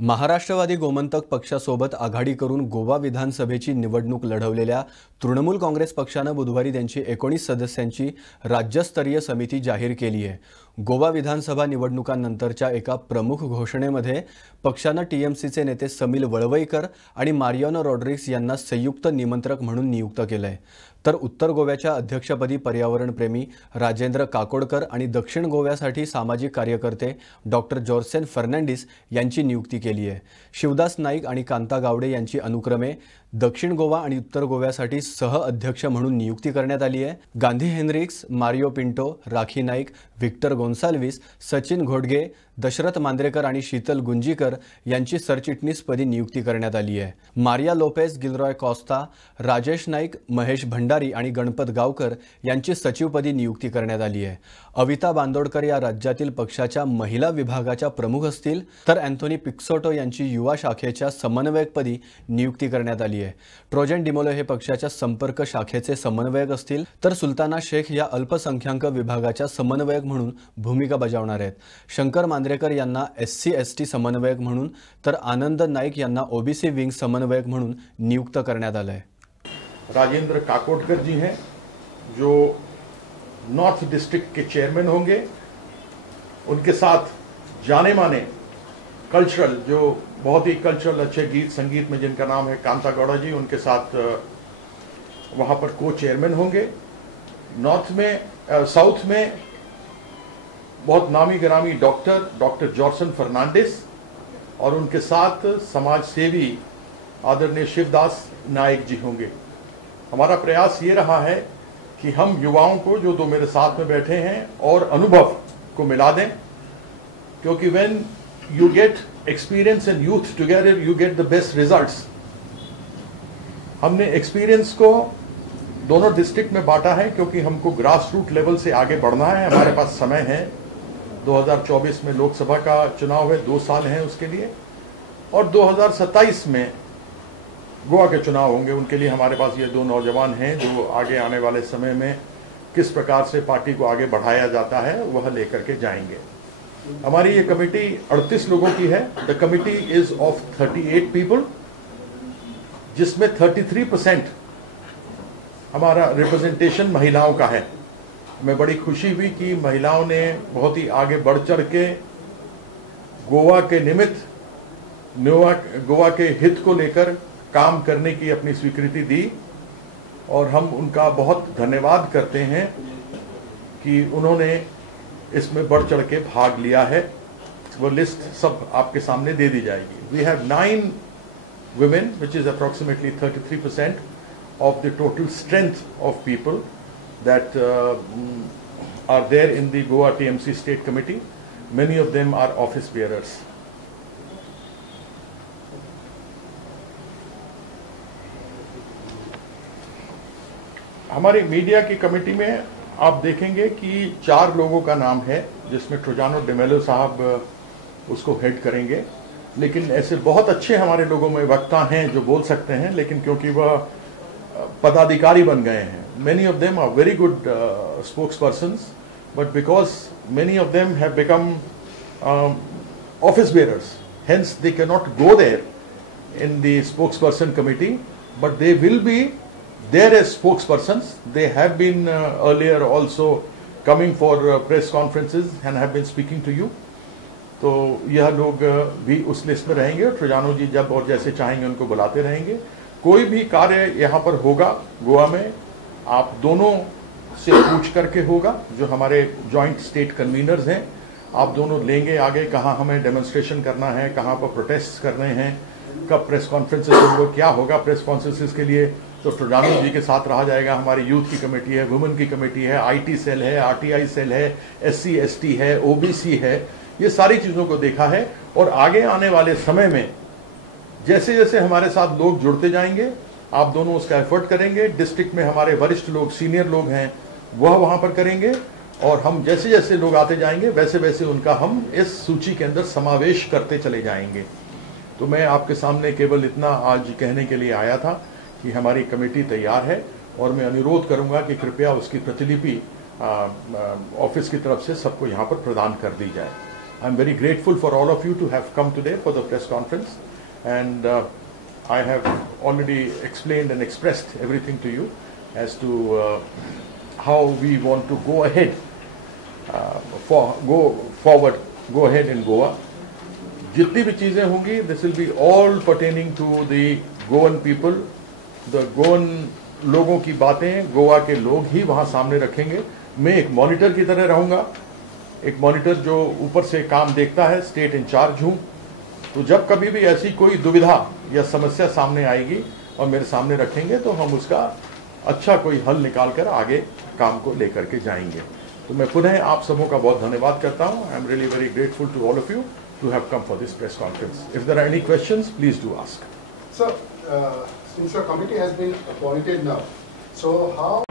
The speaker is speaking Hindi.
महाराष्ट्रवादी गोमंतक पक्षासोबत आघाडी करून गोवा विधानसभेची निवडणूक लढवलेल्या तृणमूल काँग्रेस पक्षाने बुधवारी त्यांची 19 सदस्यांची राज्यस्तरीय समिती जाहीर केली आहे। गोवा विधानसभा निवडणुकांनंतरच्या एका प्रमुख घोषणेमध्ये पक्षाने टीएमसीचे नेते समील वळवईकर आणि मारियानो रॉड्रिग्स यांना संयुक्त निमंत्रक म्हणून नियुक्त केलंय। तर उत्तर गोव्याच्या अध्यक्षपदी पर्यावरणप्रेमी राजेंद्र काकोडकर आणि दक्षिण गोव्यासाठी सामाजिक कार्यकर्ते डॉक्टर जॉर्सेन फर्नांडिस यांची नियुक्ती केली आहे। शिवदास नाईक आणि कांता गावडे यांची अनुक्रमे दक्षिण गोवा आणि उत्तर गोव्यासाठी सह अध्यक्ष म्हणून नियुक्ती करण्यात आली आहे। गांधी हेनरिक्स, मारियो पिंटो, राखी नाईक, व्हिक्टर गोन्साल्विस, सचिन घोडगे, दशरथ मांद्रेकर आणि शीतल गुंजीकर यांची सरचिटणीसपदी नियुक्ती करण्यात आली आहे। मारिया लोपेस, गिलरॉय कॉस्ता, राजेश नाईक, महेश भंडारी आणि गणपत गावकर यांची सचिवपदी नियुक्ती करण्यात आली आहे। अविता बांदोडकर या राज्यातील पक्षाच्या महिला विभागाच्या प्रमुख असतील, तर अँथोनी पिक्सोटो यांची युवा शाखेच्या समन्वयकपदी नियुक्ती करण्यात आली आहे। ट्रोजन डिमोलो हे पक्षाच्या संपर्क शाखेचे समन्वयक असतील, तर सुलताना शेख या अल्पसंख्याक विभागाच्या समन्वयक म्हणून भूमिका बजावणार आहेत। शंकर मांद्रेकर यांना SC/ST समन्वयक म्हणून, तर आनंद नाईक यांना OBC विंग समन्वयक म्हणून नियुक्त करण्यात आले आहे। राजेंद्र काकोडकर जी हैं जो नॉर्थ डिस्ट्रिक्ट के चेयरमैन होंगे। उनके साथ जाने माने कल्चरल, जो बहुत ही कल्चरल अच्छे गीत संगीत में जिनका नाम है कांता गौड़ा जी, उनके साथ वहां पर को चेयरमैन होंगे। साउथ में बहुत नामी गिरामी डॉक्टर जॉर्सन फर्नांडिस और उनके साथ समाज सेवी आदरणीय शिवदास नाइक जी होंगे। हमारा प्रयास ये रहा है कि हम युवाओं को, जो दो मेरे साथ में बैठे हैं, और अनुभव को मिला दें, क्योंकि when you get experience and youth together you get the best results. हमने एक्सपीरियंस को दोनों डिस्ट्रिक्ट में बांटा है क्योंकि हमको ग्रास रूट लेवल से आगे बढ़ना है। हमारे पास समय है, 2024 में लोकसभा का चुनाव है, 2 साल हैं उसके लिए, और 2027 में गोवा के चुनाव होंगे। उनके लिए हमारे पास ये 2 नौजवान हैं जो आगे आने वाले समय में किस प्रकार से पार्टी को आगे बढ़ाया जाता है वह लेकर के जाएंगे। हमारी ये कमेटी 38 लोगों की है। The committee is of 38 people, जिसमें 33% हमारा रिप्रेजेंटेशन महिलाओं का है। हमें बड़ी खुशी हुई कि महिलाओं ने बहुत ही आगे बढ़ चढ़ के गोवा के निमित्त, गोवा के हित को लेकर काम करने की अपनी स्वीकृति दी, और हम उनका बहुत धन्यवाद करते हैं कि उन्होंने इसमें बढ़ चढ़ के भाग लिया है। वो लिस्ट सब आपके सामने दे दी जाएगी। We have 9 women, which is approximately 33% of the total strength of people that are there in the Goa TMC State Committee. Many of them are office bearers. हमारी मीडिया की कमेटी में आप देखेंगे कि 4 लोगों का नाम है, जिसमें ट्रोजानो डिमेलो साहब उसको हेड करेंगे। लेकिन ऐसे बहुत अच्छे हमारे लोगों में वक्ता हैं जो बोल सकते हैं, लेकिन क्योंकि वह पदाधिकारी बन गए हैं, many of them are very good spokespersons, but because many of them have become office bearers, hence they can not go there in the spokesperson committee, but they will be there as spokespersons. They have been earlier also coming for press conferences and have been speaking to you. तो यह लोग भी उस लिस्ट में रहेंगे, और ट्रोजानो जी जब और जैसे चाहेंगे उनको बुलाते रहेंगे। कोई भी कार्य यहाँ पर होगा गोवा में, आप दोनों से पूछ करके होगा। जो हमारे जॉइंट स्टेट कन्वीनर्स हैं, आप दोनों लेंगे आगे कहाँ हमें डेमोन्स्ट्रेशन करना है, कहाँ पर प्रोटेस्ट करने हैं, कब प्रेस कॉन्फ्रेंसेस होंगे, क्या होगा प्रेस कॉन्फ्रेंसेस के लिए, तो ट्रोजानो जी के साथ रहा जाएगा। हमारी यूथ की कमेटी है, वुमेन की कमेटी है, IT सेल है, RTI सेल है, SC/ST है, OBC है, ये सारी चीज़ों को देखा है। और आगे आने वाले समय में जैसे जैसे हमारे साथ लोग जुड़ते जाएंगे, आप दोनों उसका एफर्ट करेंगे। डिस्ट्रिक्ट में हमारे वरिष्ठ लोग, सीनियर लोग हैं, वह वहाँ पर करेंगे, और हम जैसे जैसे लोग आते जाएंगे वैसे वैसे उनका हम इस सूची के अंदर समावेश करते चले जाएंगे। तो मैं आपके सामने केवल इतना आज कहने के लिए आया था कि हमारी कमेटी तैयार है, और मैं अनुरोध करूंगा कि कृपया उसकी प्रतिलिपि ऑफिस की तरफ से सबको यहाँ पर प्रदान कर दी जाए। I'm very grateful for all of you to have come today for the press conference, and I have already explained and expressed everything to you as to how we want to go ahead, go ahead in Goa. जितनी भी चीजें होंगी, this will be all pertaining to the Goan people, the Goan लोगों की बातें गोवा के लोग ही वहां सामने रखेंगे. मैं एक मॉनिटर की तरह रहूंगा, एक मॉनिटर जो ऊपर से काम देखता है, स्टेट इंचार्ज हूं. तो जब कभी भी ऐसी कोई दुविधा या समस्या सामने आएगी और मेरे सामने रखेंगे तो हम उसका अच्छा कोई हल निकाल कर आगे काम को लेकर के जाएंगे. तो मैं पुनः आप सबों का बहुत धन्यवाद करता हूं. I am really very grateful to all of you to have come for this press conference. If there are any questions, please do ask. Sir, since your committee has been appointed now, so how